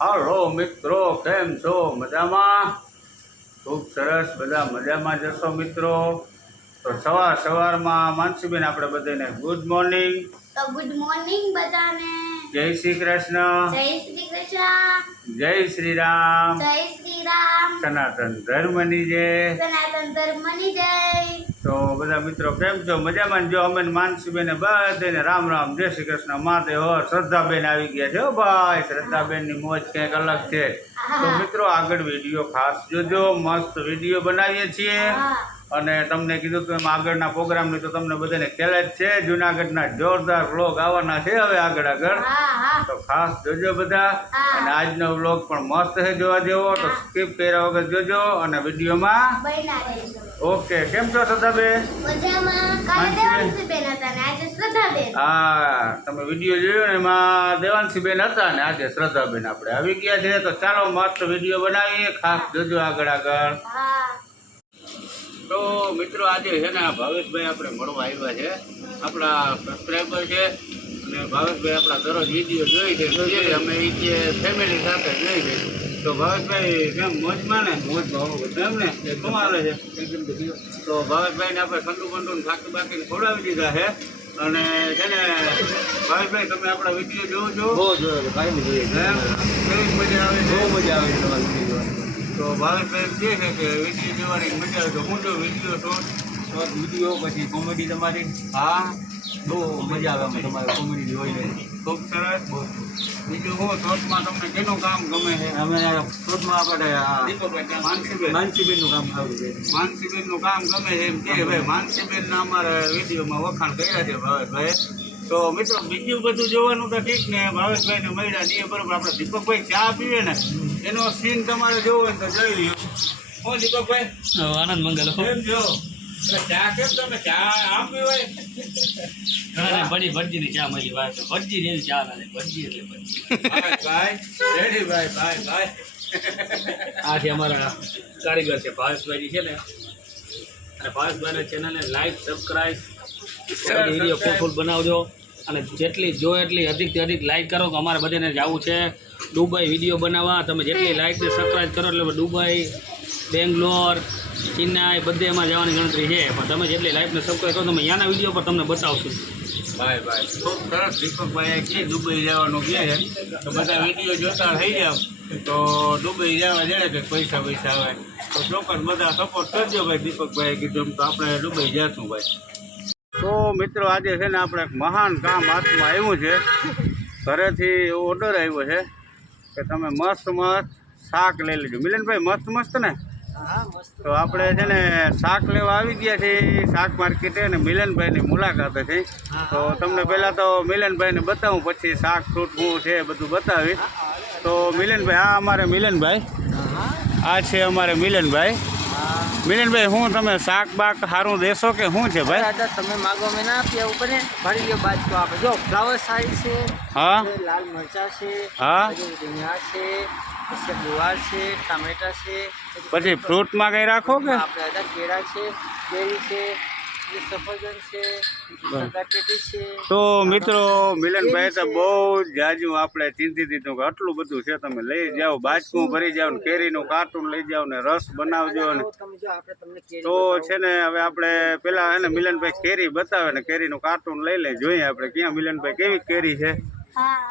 હાલો મિત્રો, કેમ છો? મજામાં? ખૂબ સરસ, બધા મજામાં જશો મિત્રો? તો સવાર સવારમાં માનસીબેન આપણે બધાને ગુડ મોર્નિંગ. ગુડ મોર્નિંગ બધાને. જય શ્રી કૃષ્ણ જય શ્રી કૃષ્ણ જય શ્રી રામ જય શ્રી રામ સનાતન ધર્મની જય. સનાતન ધર્મની જય. તો બધા મિત્રો કેમ છો? મજામાં જો અમે માનસીબેન બધાને રામ રામ. જય શ્રી કૃષ્ણ માતે હો શ્રદ્ધાબેન આવી ગયા છે ભાઈ. શ્રદ્ધાબેનની મોજ કંઈક અલગ છે. તો મિત્રો આગળ વીડિયો ખાસ જોજો. મસ્ત વીડિયો બનાવીએ છીએ. અને તમને કીધું તો એમ આગળના પ્રોગ્રામની તો તમને બધાને ખ્યાલ જ છે. જુનાગઢના જોરદાર વ્લોગ આવવાના છે હવે આગળ આગળ. તો ખાસ જોજો બધા. અને આજનો વ્લોગ પણ મસ્ત છે જોવા જેવો. તો સ્કીપ કર્યા વગર જોજો અને વિડીયોમાં ઓકે કેમ છો શ્રદ્ધાબેન મજામાં. કાલે માનસીબેન. દેવાંશીબેન હતા ને? આજે શ્રદ્ધાબેન. હા તમે વીડિયો જોયો ને એમાં દેવાંશીબેન હતા ને? આજે શ્રદ્ધાબેન આપણે. આવી ગયા છે તો ચાલો મસ્ત વીડિયો બનાવીએ. ખાસ જોજો આગળ આગળ. તો મિત્રો આજે છે ને આ ભાવેશભાઈ આપણે મળવા આવ્યા છે. આપણા સબસ્ક્રાઈબર છે. અને ભાવેશભાઈ આપણા દરરોજ વીડિયો જોઈ છે. જોઈએ અમે એ કે ફેમિલી સાથે જોઈ છે. તો ભાવેશભાઈ કેમ મોજમાં ને? મોજ એમ ને? એ હાલે છે? તો ભાવેશભાઈને આપણે ઠંડુ બંડુ થાકી બાકીને ખોડાવી દીધા છે. અને છે ને ભાવેશભાઈ તમે આપણા વીડિયો જોવો છો? બહુ જોયો નહીં જોઈએ કેવી મજા આવે બહુ મજા આવે છે તમારી. તો ભાવેશભાઈ કહે છે કે વીડિયો જોવાની મજા આવે તો હું જો વીડિયો શોર્ટ Short વીડિયો પછી કોમેડી તમારી? હા. બહુ મજા આવે અમે તમારે કોમેડી હોય ખૂબ સરસ. બીજું હું શોર્ટમાં તમને કેનું કામ ગમે છે? અમે શોર્ટમાં આપણે માનસીબેન. માનસીબેનનું કામ સારું છે. માનસીબેનનું કામ ગમે છે એમ કે ભાઈ માનસીબેનના અમારા વિડીયોમાં વખાણ કર્યા છે ભાવેશભાઈ તો મિત્રો બીજું બધું જોવાનું તો ઠીક ને ભાવેશભાઈને મળ્યા નહીં બરોબર. આપણે દીપકભાઈ ચા પીવે ને એનો સીન તમારે જોવો હોય ને તો જોઈ લ્યો. હું દીપકભાઈ. આનંદ મંગલ. કેમ જો ચા કેમ તમે ચા આમ પીવાય? બડી ભટજી ચા મળી. વાત ભટજી ની ચા ના ભટજી એટલે ભટજી. ભાઈ ભાઈ રેડી ભાઈ ભાઈ. ભાઈ આ છે અમારા કારીગર છે ભાવેશભાઈ છે ને. અને ભાવેશભાઈના ચેનલને લાઈક સબસ્ક્રાઈબ વીડિયો ફૂલ બનાવજો. અને જેટલી જો એટલી અધિકથી અધિક લાઈક કરો કે અમારે બધાને જવું છે. દુબઈ વીડિયો બનાવવા. તમે જેટલી લાઇકને સબસ્ક્રાઈબ કરો એટલે દુબઈ બેંગ્લોર ચેન્નાઈ બધે એમાં જવાની ગણતરી છે. પણ તમે જેટલી લાઈક ને સબસ્ક્રાઈબ કરો તમે અહીંયાના વીડિયો પર તમને બતાવશું. ભાઈ ભાઈ ખૂબ સરસ દીપકભાઈ કે દુબઈ જવાનું કહે તો બધા વીડિયો જોતા થઈ જાવ તો દુબઈ જવા જડે કે પૈસા પૈસા આવે. તો ચોક્કસ બધા સપોર્ટ કરજો ભાઈ. દીપકભાઈ કીધું તો આપણે દુબઈ જશું ભાઈ. તો મિત્રો આજે છે ને આપણે એક મહાન કામ હાથમાં આવ્યું છે. ઘરેથી એવો ઓર્ડર આવ્યો છે કે તમે મસ્ત મસ્ત શાક લઈ લેજો. મિલનભાઈ મસ્ત મસ્ત ને? તો આપણે છે ને શાક લેવા આવી ગયા છીએ શાક માર્કેટે અને મિલનભાઈની મુલાકાત છે. તો તમને પહેલાં તો મિલનભાઈને બતાવું પછી શાક ફ્રૂટ શું છે બધું બતાવીશ. તો મિલનભાઈ આ અમારે મિલનભાઈ. આ છે અમારે મિલનભાઈ. મિલનભાઈ હું તમે શાક બાક સારું દેશો કે શું છે ભાઈ? દાદા તમે માગો મેં ના આપ્યા ઉપર ભરી લ્યો બાજુ આપે. જો ફ્લાવર સારી છે હા. લાલ મરચા છે હા. રીંગણા છે પછી ગુવાર છે ટામેટા છે. પછી ફ્રૂટમાં કંઈ રાખો કે? આપણે દાદા કેળા છે કેરી છે પછી સફરજન છે સકાટેટી છે. તો મિત્રો મિલનભાઈ તો બહુ જાજુ આપણે ચિંતિત હતું કે આટલું બધું છે તમે લઈ જાઓ બાજકું ભરી જાઓ ને કેરીનું કાર્ટૂન લઈ જાઓ ને રસ બનાવજો ને. તો છે ને હવે આપણે પેલા હે ને મિલનભાઈ કેરી બતાવે ને કેરીનું કાર્ટૂન લઈ લે જોઈએ આપણે ક્યાં મિલનભાઈ કેવી કેરી છે.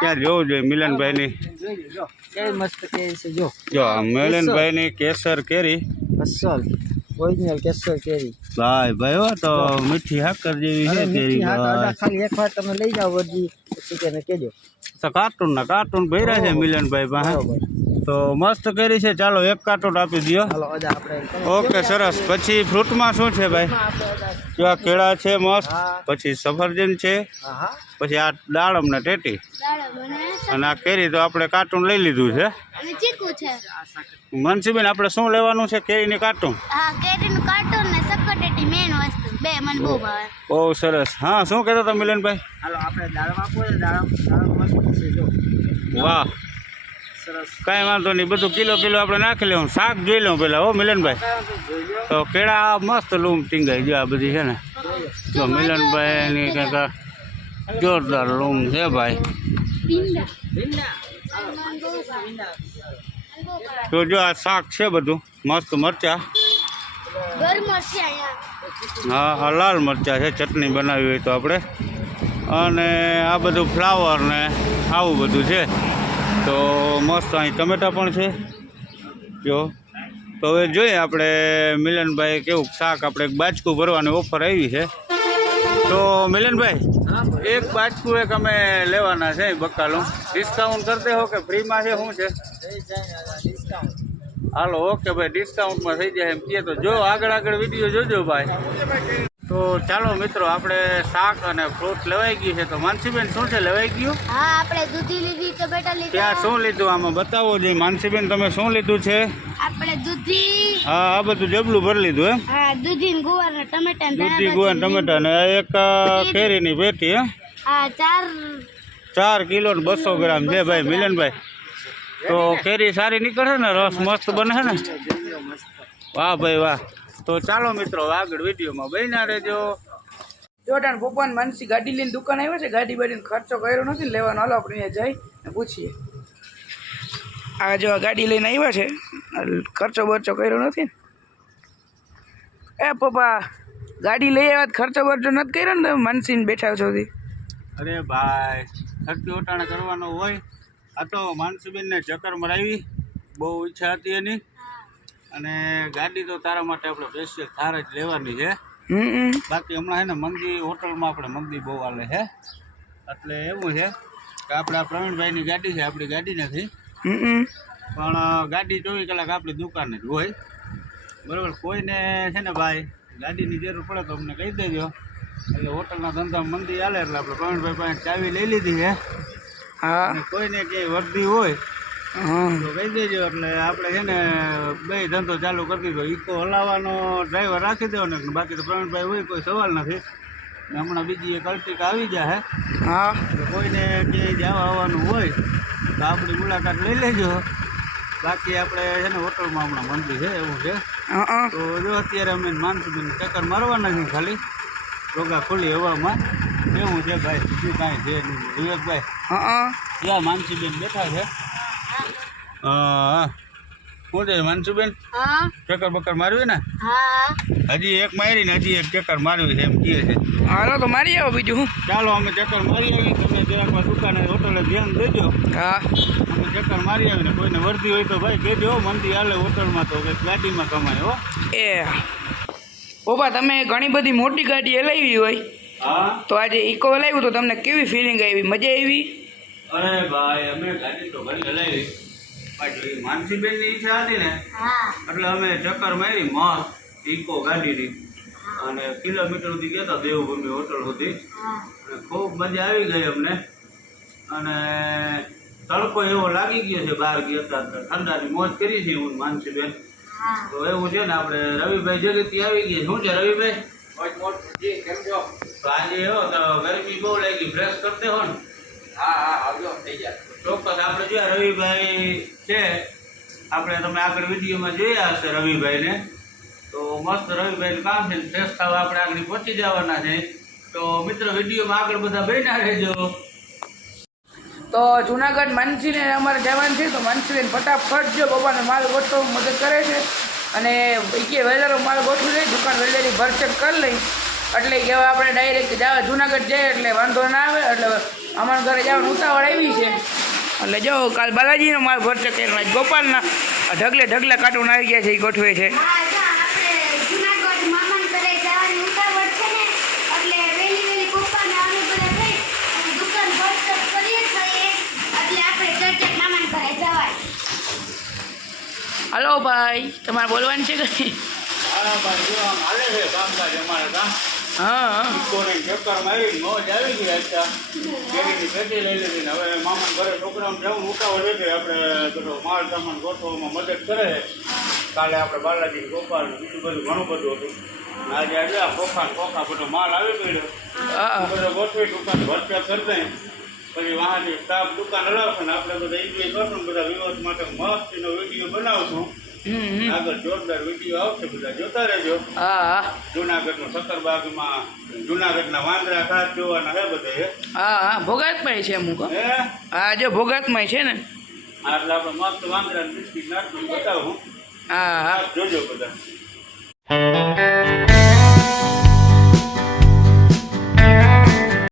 ક્યાં જોવું જોઈએ મિલનભાઈની. ની જો. કેવી મસ્ત કેરી છે જો. જો આ મિલનભાઈની કેસર કેરી. અસલ ઓરિજિનલ કેસર કેરી. ભાઈ ભાઈ તો મીઠી હાકર જેવી છે કેરી ખાલી એક ભાઈ. એકવાર તમે લઈ જાઓ વરજી પછી તેને કહેજો. તો કાર્ટૂન ના કાર્ટૂન ભર્યા છે મિલનભાઈ પાસે. બરોબર. તો મસ્ત કેરી છે. ચાલો એક કાર્ટૂન આપી દો હાલો અજા આપણે ઓકે સરસ. પછી ફ્રૂટમાં શું છે ભાઈ? કેવા કેળા છે મસ્ત. પછી સફરજન છે. હા હા. પછી આ દાડમ ને ટેટી. અને અને આ કેરી તો આપણે કાર્ટૂન લઈ લીધું છે. અને ચીકુ છે. મનસીબેન આપણે શું લેવાનું છે કેરીની કાર્ટૂન હા કેરીનું કાર્ટૂન ને સક્કટેટી મેન વસ્તુ. બે મને બહુ સરસ. હા શું કહેતા હતા મિલનભાઈ? હાલો આપણે દાડમ આપો ને દાડમ દાડમ મસ્ત છે જો. વાહ. કાંઈ વાંધો નહીં, બધું કિલો કિલો આપણે નાખી લેવું. શાક જોઈ લઉં પેલા, હો, મિલનભાઈ? તો કેળા મસ્ત લૂમ ટીંગાઈ ગયો આ બધી છે ને. જો મિલનભાઈની કંઈક જોરદાર લૂમ છે ભાઈ. તો જો આ શાક છે બધું, મસ્ત મરચા. હા હા, લાલ મરચા છે, ચટણી બનાવી હોય તો આપણે. અને આ બધું ફ્લાવર ને આવું બધું છે. તો મસ્ત અહીં ટમેટા પણ છે. જો. તો હવે જોઈએ આપણે મિલનભાઈ કેવું શાક આપણે એક બાચકું ભરવાની ઓફર આવી છે. તો મિલનભાઈ એક બાચકું એક અમે લેવાના છે બકાલું. ડિસ્કાઉન્ટ કરતે હો કે ફ્રીમાં છે? શું છે? ડિસ્કાઉન્ટ હાલો ઓકે ભાઈ ડિસ્કાઉન્ટમાં થઈ જાય એમ કહે તો જો આગળ આગળ વીડિયો જોજો ભાઈ. તો ચાલો મિત્રો આપણે શાક અને ફ્રૂટ લેવાઈ ગયું છે. તો માનસીબેન શું છે લેવાઈ ગયું? હા આપણે દૂધી લીધી ટમેટા ત્યાં શું લીધું? આમાં બતાવો જોઈએ માનસીબેન તમે શું લીધું છે? આપણે દૂધી. હા આ બધું જબલું ભરી લીધું એમ? હા દૂધી ને ગુવાર ને ટમેટા ને દૂધી ગુવાર ટમેટા ને એક કેરી કેરીની પેટી હે હા ચાર. ચાર કિલો ને બસો ગ્રામ. બે ભાઈ મિલનભાઈ. તો કેરી સારી નીકળે ને? રસ મસ્ત બને છે ને? વાહ ભાઈ વાહ. તો ચાલો મિત્રો આગળ વિડીયોમાં બન્યા રહેજો. જોટાણ ભગવાન માનસી ગાડી લઈને દુકાન આવ્યો છે ગાડી બાડીનો ખર્ચો કર્યો નથી લેવાનો હાલો આપણે જઈ ને પૂછીએ. આ જો ગાડી લઈને આવ્યા છે ખર્ચો બરચો કર્યો નથી એ પપ્પા ગાડી લઈ આવ્યા ખર્ચો બરચો નથી કર્યો ને તમે માનસીને બેઠા છો અરે ભાઈ ખર્ચો ઓટાણે કરવાનો હોય. આ તો માનસીબેનને ચક્કર મરાવી બહુ ઈચ્છા હતી એની. અને ગાડી તો તારા માટે આપણે સ્પેશિયલ થાર જ લેવાની છે. બાકી હમણાં છે ને મંદી હોટલમાં આપણે મંદી બહુ હાલે છે. એટલે એવું છે કે આપણે પ્રવીણભાઈની ગાડી છે આપણી ગાડી નથી. પણ ગાડી ચોવીસ કલાક આપણી દુકાને જ હોય. બરાબર? કોઈને છે ને ભાઈ ગાડીની જરૂર પડે તો અમને કહી દેજો. એટલે હોટલના ધંધામાં મંદી હાલે એટલે આપણે પ્રવીણભાઈ પાસે ચાવી લઈ લીધી છે. હા. કોઈને ક્યાંય વર્દી હોય તો કહી દેજો એટલે આપણે છે ને બે ધંધો ચાલુ કરી દીધો. ઈકો હલાવવાનો ડ્રાઈવર રાખી દો ને બાકી તો પ્રવીણભાઈ હોય કોઈ સવાલ નથી. હમણાં બીજી એક અલ્ટિકા આવી જાય હા. કોઈને ક્યાંય જવા આવવાનું હોય તો આપણી મુલાકાત લઈ લેજો. બાકી આપણે છે ને હોટલમાં હમણાં મંદિર છે એવું છે. તો જો અત્યારે અમે માનસીબેન ચક્કર મારવાના છે ખાલી રોગા ખુલ્લી હવામાં. એવું છે ભાઈ બીજું કાંઈ છે નહીં. વિવેકભાઈ હા. ત્યાં માનસીબેન બેઠા છે. હા. શું છે માનસુબેન? હા. ચક્કર બક્કર મારવી ને? હા. હજી એક મારી ને હજી એક ચક્કર મારવી છે એમ કહે છે. હાલો તો મારી આવો બીજું હું? ચાલો અમે ચક્કર મારી આવી તમે જરાકમાં દુકાને હોટલે ધ્યાન દેજો. હા. અમે ચક્કર મારી આવીને કોઈને વર્દી હોય તો ભાઈ કહેજો મંદી હાલે હોટલમાં તો કે ગાડીમાં કમાય હો. એ. ઓબા તમે ઘણી બધી મોટી ગાડી હલાવી હોય. હા? તો આજે ઇકો હલાવ્યું તો તમને કેવી ફિલિંગ આવી? મજા આવી? અરે ભાઈ અમે ગાડી તો ઘણી હલાવી. બાકી માનસીબેનની ઈચ્છા હતી ને એટલે અમે ચક્કર મારી મસ્ત ઇકો ગાડીની અને કિલોમીટર સુધી ગયા હતા દેવભૂમિ હોટલ સુધી. અને ખૂબ મજા આવી ગઈ અમને. અને તડકો એવો લાગી ગયો છે બહાર ગયા હતા ઠંડાની મોજ કરી છે હું માનસીબેન. તો એવું છે ને આપણે રવિભાઈ જગતથી આવી ગયા. શું છે રવિભાઈ? કેમ છો? તો આજે એવો તો ગરમી બહુ લાગી. ફ્રેશ કરતે હો ને. હા હા આવજો. થઈ જાય ચોક્કસ આપણે જોયા, રવિભાઈ છે. આપણે તમે આગળ વિડીયોમાં જોયા હશે રવિભાઈને. તો મસ્ત રવિભાઈનું કામ છે ફ્રેશ થવા આપણે આગળ પહોંચી જવાના છે. તો મિત્રો, વિડીયોમાં આગળ બધા બન્યા રહેજો. તો જુનાગઢ માનસીને અમારે જવાનું છે, તો માનસીબેન ફટાફટ જો બાબાને માલ ગોઠવો મદદ કરે છે. અને કે વેલરો માલ ગોઠવી લઈ દુકાન વેલેરી ભરચક કરી લઈ. એટલે કે આપણે ડાયરેક્ટ જવા જુનાગઢ જઈએ, એટલે વાંધો ના આવે. એટલે અમારા ઘરે જવાનું ઉતાવળ આવી છે. એટલે જો કાલ બાલાજીનો માલ ભરચક કે ગોપાલના ઢગલે ઢગલે કાર્ટૂન આવી ગયા છે એ ગોઠવે છે. હા જો આપણે જુનાગઢ મામાન ઘરે જવાની ઉતાવળ છે ને એટલે વહેલી વહેલી પપ્પાને અમે બધા થઈ અને દુકાન ભરચક કરીએ છીએ એટલે આપણે ચર્ચક મામાન ઘરે જવાય. હલો ભાઈ તમારે બોલવાનું છે કે ભાઈ જો આમ હાલે છે કામકાજ અમારે કામ હા. ઇકોને ચક્કર મારી મોજ આવી ગઈ હતા કેરીની પેટી લઈ લીધી ને હવે મામા ઘરે છોકરામાં જવું ઉતાવળ એટલે આપણે બધો માલ સામાન ગોઠવવામાં મદદ કરે. કાલે આપણે બાલાજી ગોપાલ બીજું બધું ઘણું બધું હતું. આજે આજે આ ખોખા ખોખા બધો માલ આવી ગયો. બધો ગોઠવી દુકાન ભરચા કરી દઈ પછી વાંચી સ્ટાફ દુકાન હલાવશે ને આપણે બધા એન્જોય કરશું બધા વિવાદ માટે મસ્ત એનો વીડિયો બનાવશું. આગળ જોરદાર વીડિયો આવશે બધા જોતા રહેજો. હા જુનાગઢનો સક્કરબાગમાં જુનાગઢના વાંદરા ખાસ જોવાના હે બધા હા? હા ભોગાતમાં છે અમુક હો. જો ભોગાતમાં છે ને. એટલે આપણે મસ્ત વાંદરા બિસ્કીટ નાખીને બતાવું. હા હા. જોજો બધા.